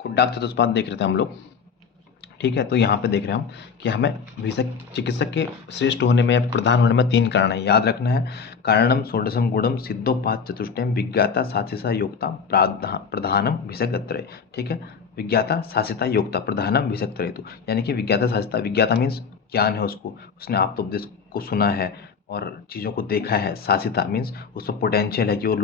खुड्डाक चतुष्पाद देख रहे थे हम लोग। ठीक है, तो यहाँ पे देख रहे हैं हम कि हमें भिषक चिकित्सक के श्रेष्ठ होने में या प्रधान होने में 3 कारण है, याद रखना है। कारणम षोडशम गुणम सिद्धोपात चतुष्टयम विज्ञाता सासिसा योक्ता प्रधानम भिषकत्रय। ठीक है, विज्ञाता सासिता योक्ता प्रधानम भिषकत्रय। तो यानी कि विज्ञाता सासिता, विज्ञाता मीन्स ज्ञान है उसको, उसने आप्तोपदेश को सुना है और चीज़ों को देखा है। शासिता मीन्स उसको पोटेंशियल है कि वो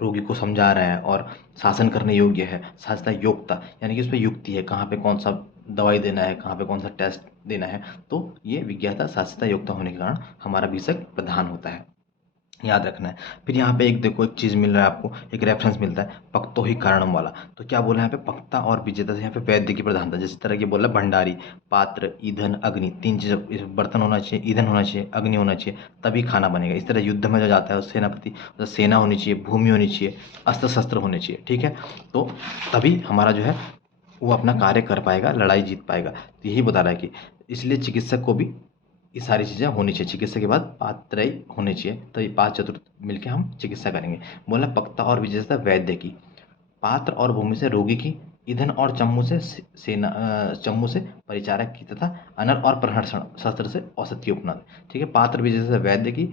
रोगी को समझा रहा है और शासन करने योग्य है। शासिता योग्यता यानी कि उस पर युक्ति है, कहाँ पे कौन सा दवाई देना है, कहाँ पे कौन सा टेस्ट देना है। तो ये विज्ञाता शासिता योग्यता होने के कारण हमारा भिषक प्रधान होता है, याद रखना है। फिर यहाँ पे एक देखो, एक चीज़ मिल रहा है आपको, एक रेफरेंस मिलता है पक्तो ही कारणम वाला। तो क्या बोला है यहाँ पे, पक्ता और विजेता से यहाँ पे वैद्य की प्रधानता। जिस तरह की बोला भंडारी, पात्र, ईंधन, अग्नि, 3 चीज़, बर्तन होना चाहिए, ईंधन होना चाहिए, अग्नि होना चाहिए, तभी खाना बनेगा। इस तरह युद्ध में जो जाता है सेनापति, तो सेना होनी चाहिए, भूमि होनी चाहिए, अस्त्र शस्त्र होने चाहिए। ठीक है, तो तभी हमारा जो है वो अपना कार्य कर पाएगा, लड़ाई जीत पाएगा। तो यही बता रहा है कि इसलिए चिकित्सक को भी ये सारी चीज़ें होनी चाहिए। चिकित्सा के बाद पात्रय होने चाहिए, तो ये 5 चतुर्थ मिलके हम चिकित्सा करेंगे। बोला पक्ता और विजेता वैद्य की, पात्र और भूमि से रोगी की, ईंधन और चम्मू से चम्मू से परिचारक की, तथा अनर और प्रहरण शस्त्र से औषधि की उपनद। ठीक है, पात्र विजेता से वैद्य की,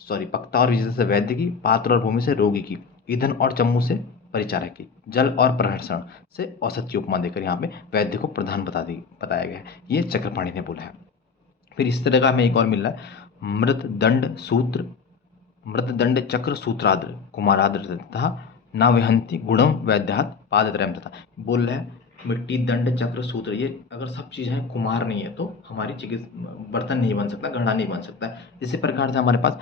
सॉरी पक्ता और विजेता से वैद्य की, पात्र और भूमि से रोगी की, ईंधन और चम्मू से परिचारक की, जल और प्रहरण से औषध की उपमा देकर यहाँ पे वैद्य को प्रधान बताया गया है। ये चक्रपाणि ने बोला है। फिर इस तरह का हमें एक और मिल रहा है, मृत दंड चक्र सूत्राद्र कुमाराद्र तथा न विहंति गुणम वैद्यात पादत्रयम तथा। बोल रहे हैं मिट्टी, दंड, चक्र, सूत्र, ये अगर सब चीज़ है, कुमार नहीं है तो हमारी बर्तन नहीं बन सकता, घड़ा नहीं बन सकता। इसी प्रकार से हमारे पास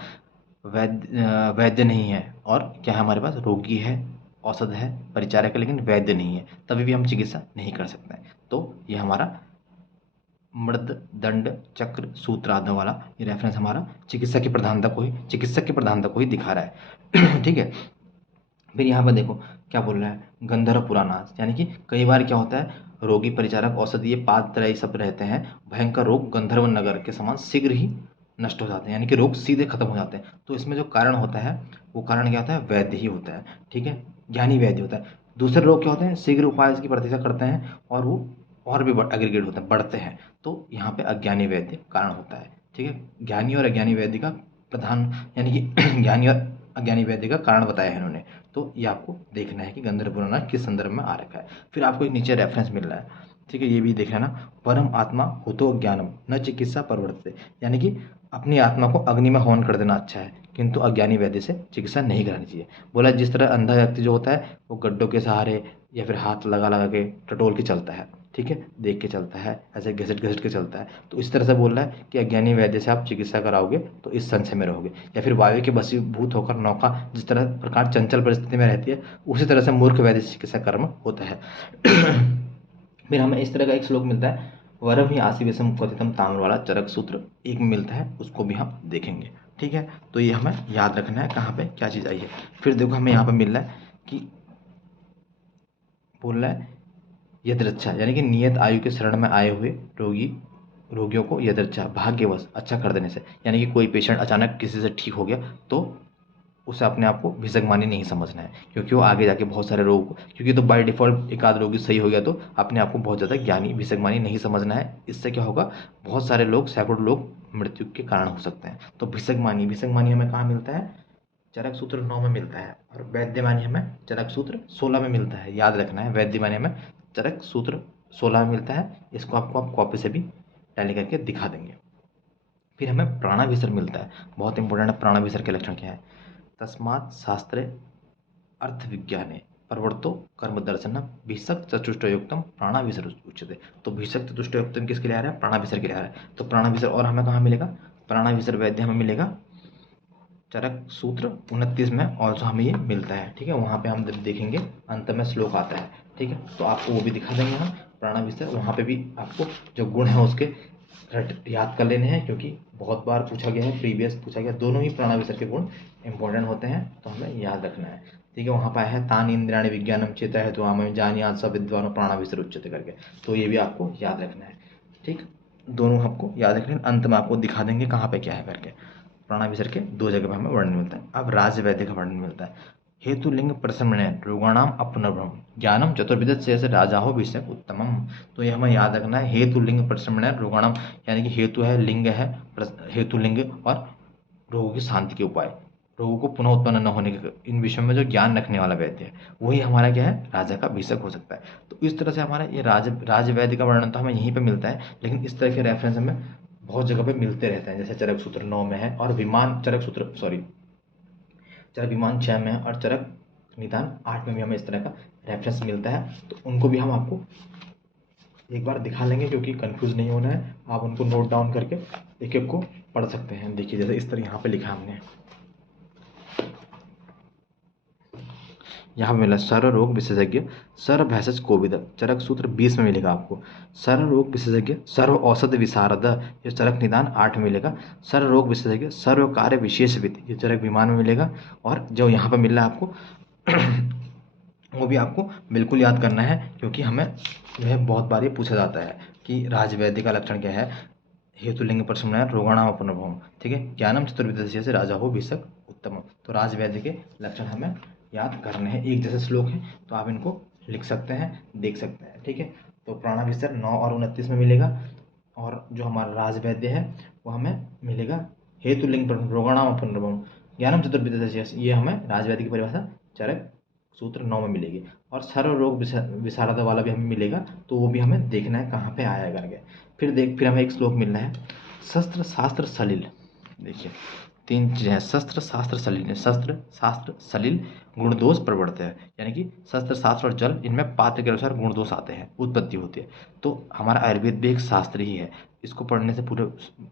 वैद्य नहीं है और क्या है, हमारे पास रोगी है, औषध है, परिचारक है, लेकिन वैद्य नहीं है, तभी भी हम चिकित्सा नहीं कर सकते हैं। तो ये हमारा मृद दंड चक्र सूत्र आदि वाला ये रेफरेंस हमारा चिकित्सक की प्रधानता को ही दिखा रहा है। ठीक है, फिर यहाँ पर देखो क्या बोल रहा है, गंधर्व पुराणास, यानी कि कई बार क्या होता है, रोगी, परिचारक, औषधि, ये पात्रय सब रहते हैं। भयंकर रोग गंधर्व नगर के समान शीघ्र ही नष्ट हो जाते हैं, यानी कि रोग सीधे खत्म हो जाते हैं। तो इसमें जो कारण होता है वो कारण क्या होता है, वैद्य ही होता है। ठीक है, ज्ञानी वैद्य होता है। दूसरे रोग क्या होते हैं, शीघ्र उपाय की प्रतीक्षा करते हैं और वो और भी एग्रीगेट होते हैं, बढ़ते हैं। तो यहाँ पे अज्ञानी वैद्य कारण होता है। ठीक है, ज्ञानी और अज्ञानी वैद्य का प्रधान, यानी कि ज्ञानी और अज्ञानी वैद्य का कारण बताया है इन्होंने। तो ये आपको देखना है कि गंधर्व पुराण किस संदर्भ में आ रखा है। फिर आपको एक नीचे रेफरेंस मिल रहा है, ठीक है, ये भी देख लेना, परम आत्मा होतो ज्ञानम न चिकित्सा प्रवर्तते। यानी कि अपनी आत्मा को अग्नि में हवन कर देना अच्छा है, किंतु अज्ञानी वैद्य से चिकित्सा नहीं करानी चाहिए। बोला जिस तरह अंधा व्यक्ति जो होता है वो गड्ढों के सहारे या फिर हाथ लगा लगा के टटोल के चलता है, ठीक है, देख के चलता है, ऐसे घिसट घिसट के चलता है। तो इस तरह से बोल रहा है कि अज्ञानी वैद्य से आप चिकित्सा कराओगे तो इस संशय में रहोगे। या फिर वायु के वशीभूत होकर नौका जिस तरह प्रकार चंचल परिस्थिति में रहती है, उसी तरह से मूर्ख वैद्य से चिकित्सा कर्म होता है। फिर हमें इस तरह का एक श्लोक मिलता है, वरम ही आशी विषम क्वथितम ताम्र वाला चरक सूत्र एक में मिलता है, उसको भी हम देखेंगे। ठीक है, तो ये हमें याद रखना है कहाँ पे क्या चीज़ आई है। फिर देखो हमें यहाँ पे मिल रहा है कि बोल रहा है यदृच्छा, यानी कि नियत आयु के शरण में आए हुए रोगियों को यदृच्छा भाग्यवश अच्छा कर देने से, यानी कि कोई पेशेंट अचानक किसी से ठीक हो गया तो उसे अपने आप को भिषगमानी नहीं समझना है, क्योंकि वो आगे जाके बहुत सारे रोग, क्योंकि तो बाय डिफ़ॉल्ट एक आध रोगी सही हो गया तो अपने आप को बहुत ज़्यादा ज्ञानी भिषगमानी नहीं समझना है। इससे क्या होगा, बहुत सारे लोग, सैकड़ों लोग मृत्यु के कारण हो सकते हैं। तो भिषगमानी हमें कहाँ मिलता है, चरक सूत्र 9 में मिलता है, और वैद्यमानी हमें चरक सूत्र 16 में मिलता है। याद रखना है, वैद्यमानी हमें चरक सूत्र 16 में मिलता है। इसको आपको आप कॉपी से भी टैली करके दिखा देंगे। फिर हमें प्राणाभिसर मिलता है, बहुत इंपॉर्टेंट है। प्राणाभिसर के लक्षण क्या है, तस्मात् शास्त्रे अर्थ विज्ञाने प्रवर्तो कर्म दर्शन भिषक चतुष्टयोक्तम प्राणाभिसर उच्यते। तो भिषक चतुष्टयोक्तम किसके लिए आ रहा है, प्राणाभिसर के लिए आ रहा है। तो प्राणाभिसर और हमें कहाँ मिलेगा, प्राणाभिसर वैद्य हमें मिलेगा चरक सूत्र 29 में ऑल्सो हमें ये मिलता है। ठीक है, वहाँ पे हम देखेंगे अंत में श्लोक आता है। ठीक है, तो आपको वो भी दिखा देंगे हम प्राणाभिसर, वहाँ पे भी आपको जो गुण है उसके याद कर लेने हैं, क्योंकि बहुत बार पूछा गया है, प्रीवियस पूछा गया, दोनों ही प्राणाभिसर के गुण इंपॉर्टेंट होते हैं, तो हमें याद रखना है। ठीक है, वहाँ पर है तान इंद्रियाणि विज्ञानम चेता है तो हमें जानियात सब विद्वानों प्राणाभिसर उच्चते करके, तो ये भी आपको याद रखना है। ठीक, दोनों आपको याद रखना है, अंत में आपको दिखा देंगे कहाँ पे क्या है करके। प्राणाभिसर के 2 जगह पे हमें वर्णन मिलता है। अब राजवैद्य का वर्णन मिलता है, हेतु लिंग प्रसमणे रोगाणाम अपनभ्रम ज्ञानम चतुर्विध से ऐसे राजा हो विषय उत्तमम। तो ये हमें याद रखना है, हेतु लिंग प्रसमणे रोगाणाम, यानी कि हेतु है, लिंग है, हेतु लिंग और रोगों की शांति के उपाय, रोगों को पुनः उत्पन्न न होने के, इन विषयों में जो ज्ञान रखने वाला वैद्य है वही हमारा क्या है, राजा का अभिषेक हो सकता है। तो इस तरह से हमारा ये राजवैद्य का वर्णन तो हमें यहीं पे मिलता है, लेकिन इस तरह के रेफरेंस हमें बहुत जगह पे मिलते रहते हैं, जैसे चरक सूत्र 9 में है और विमान चरक सूत्र चरक विमान 6 में है और चरक निदान 8 में भी हमें इस तरह का रेफरेंस मिलता है। तो उनको भी हम आपको एक बार दिखा लेंगे, क्योंकि कंफ्यूज नहीं होना है, आप उनको नोट डाउन करके एक एक को पढ़ सकते हैं। देखिए जैसे इस तरह यहाँ पे लिखा हमने, यहाँ मिला सर्व रोग विशेषज्ञ सर्व भैषज कोविद, चरक सूत्र 20 में मिलेगा आपको। सर्व रोग विशेषज्ञ सर्व औषध विशारद, ये चरक निदान 8 में मिलेगा। सर्व रोग विशेषज्ञ सर्व कार्य विशेषविद, ये चरक विमान में मिलेगा। और जो यहाँ पर मिल रहा है आपको वो भी आपको बिल्कुल याद करना है, क्योंकि हमें जो है बहुत बार ये पूछा जाता है कि राजवैद्य का लक्षण क्या है, हेतु लिंग प्रसमण रोगाणाम अपनभवम, ठीक है, ज्ञानम चतुर्विध से राजा हो विषक उत्तम। तो राजवैद्य के लक्षण हमें याद करने हैं। एक जैसे श्लोक है तो आप इनको लिख सकते हैं, देख सकते हैं, ठीक है। तो प्राणाविस्तर 9 और 29 में मिलेगा। और जो हमारा राजवैद्य है वो हमें मिलेगा हेतु लिंग रोगाणाम अपनभवम ज्ञानम चतुर्विध से, ये हमें राजवैद्य की परिभाषा चरक सूत्र 9 में मिलेगी। और सर्व रोग विशारद वाला भी हमें मिलेगा, तो वो भी हमें देखना है कहाँ पे आया करके। फिर हमें एक श्लोक मिलना है, शस्त्र शास्त्र सलिल। देखिए 3 चीज़ें हैं, शस्त्र शास्त्र सलिल। शस्त्र शास्त्र सलिल गुण दोष प्रवर्त है, यानी कि शस्त्र शास्त्र और जल, इनमें पात्र के अनुसार गुण दोष आते हैं, उत्पत्ति होती है। तो हमारा आयुर्वेद भी एक शास्त्र ही है, इसको पढ़ने से पूरे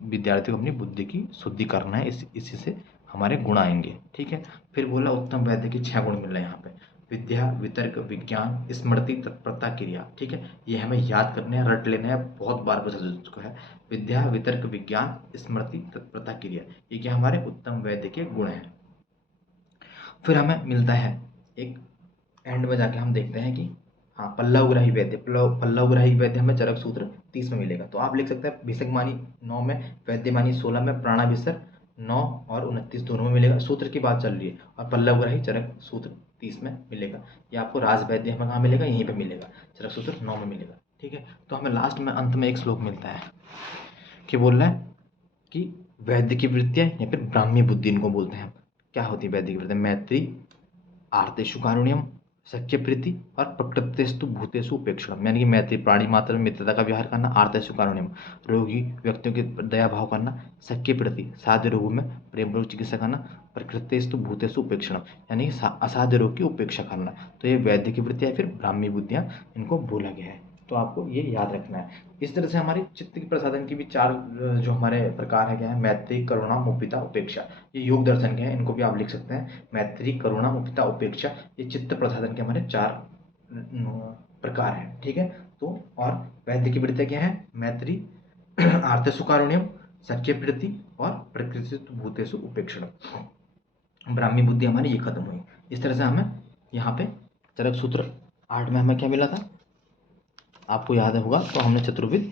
विद्यार्थी को अपनी बुद्धि की शुद्धि करना है, इसी से हमारे गुण आएंगे, ठीक है। फिर बोला उत्तम वैद्य की 6 गुण मिल रहे हैं यहाँ पे, विद्या वितर्क विज्ञान स्मृति तत्परता क्रिया, ठीक है। ये हमें याद करने हैं, रट लेने हैं, बहुत बार पूछा जा चुका है। विद्या वितर्क विज्ञान स्मृति तत्परता क्रिया, ये क्या हमारे उत्तम वैद्य के गुण हैं। फिर हमें मिलता है एक एंड में जाके हम देखते हैं कि हाँ, पल्लवग्राही वैद्य, पल्लवग्राही वैद्य हमें चरक सूत्र 30 में मिलेगा। तो आप लिख सकते हैं भिषकमानी 9 में, वैद्यमानी 16 में, प्राणाभिसर 9 और 29 दोनों में मिलेगा। सूत्र की बात चल रही है। और पल्लवग्राही चरक सूत्र 30 में मिलेगा। ये आपको राजवैद्य हमें कहाँ मिलेगा, यहीं पे मिलेगा, चरक सूत्र 9 में मिलेगा, ठीक है। तो हमें लास्ट में अंत में एक श्लोक मिलता है कि बोल रहा है कि वैद्य की वृत्तियाँ या फिर ब्राह्मी बुद्धि इनको बोलते हैं। क्या होती है वैद्य की वृत्तियाँ, मैत्री आर्तेषु कारुण्यम सख्य प्रीति और प्रकृतेस्तु भूतेषु उपेक्षणम, यानी कि मैत्री प्राणी मात्र में मित्रता का व्यवहार करना, आर्तेषु कारुण्यम रोगी व्यक्तियों के दया भाव करना, सख्य प्रीति साध्य रोगों में प्रेम पूर्वक चिकित्सा करना, प्रकृतेस्तु भूतेषु उपेक्षणम, यानी असाध्य रोग की उपेक्षा करना। तो ये वैद्य की वृत्तियाँ फिर ब्राह्मी बुद्धियाँ, इनको बोला गया है। तो आपको ये याद रखना है। इस तरह से हमारे चित्त के प्रसाधन की भी 4 जो हमारे प्रकार है क्या है, मैत्री करुणा मुपिता उपेक्षा, ये योग दर्शन के हैं, इनको भी आप लिख सकते हैं। मैत्री करुणा मुपिता उपेक्षा, ये चित्त प्रसाधन के हमारे 4 प्रकार हैं, ठीक है। तो और वैद्य की वृत्तियाँ क्या है, मैत्री आर्तेषु कारुण्यम सख्य प्रीति और प्रकृतिस्तु भूतेषु उपेक्षणम। ब्राह्मी बुद्धि हमारी ये खत्म हुई। इस तरह से हमें यहाँ पे चरक सूत्र 8 में हमें क्या मिला था, आपको याद होगा, तो हमने चतुर्विध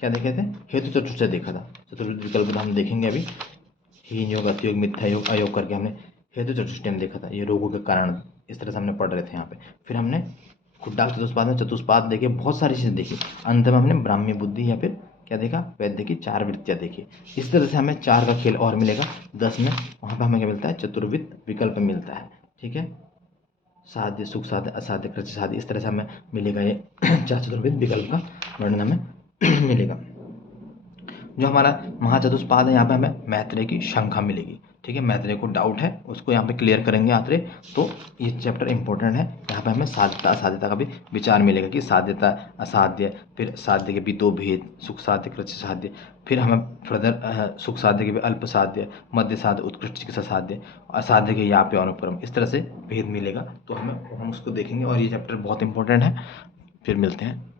क्या देखे थे, हेतु चतुर्विद देखा था। चतुर्विध विकल्प हम देखेंगे अभी, हीन योग अतियोग मिथ्या योग अयोग करके हमने हेतु चतुष्टय में देखा था, ये रोगों के कारण। इस तरह से हमने पढ़ रहे थे यहाँ पे। फिर हमने खुड्डाक चतुष्पाद में चतुष्पाद देखे, बहुत सारी चीज़ें देखी। अंत में हमने ब्राह्मी बुद्धि या फिर क्या देखा, वैद्य की 4 वृत्तियाँ देखी। इस तरह से हमें 4 का खेल और मिलेगा 10 में, वहाँ पर हमें क्या मिलता है, चतुर्विध विकल्प मिलता है, ठीक है। साध्य सुख साध्य असाध्य कृत्य साध्य, इस तरह से हमें मिलेगा ये 4 चतुर्विध विकल्प का वर्णन हमें मिलेगा। जो हमारा महाचतुष्पाद है, यहाँ पे हमें मैत्रेय की शंखा मिलेगी, ठीक है। मैत्रेय को डाउट है, उसको यहाँ पे क्लियर करेंगे आत्रेय। तो ये चैप्टर इंपॉर्टेंट है। यहाँ पे हमें साध्यता असाध्यता का भी विचार मिलेगा कि साध्यता असाध्य, फिर साध्य के भी 2 भेद, सुख साध्य कृत्य साध्य। फिर हमें फर्दर सुख साध्य के भी अल्प साध्य, मध्य साध्य, उत्कृष्ट चिकित्सा साध्य, असाध्य के याप्य अनुपरम, इस तरह से भेद मिलेगा। तो हम उसको देखेंगे और ये चैप्टर बहुत इंपॉर्टेंट है। फिर मिलते हैं।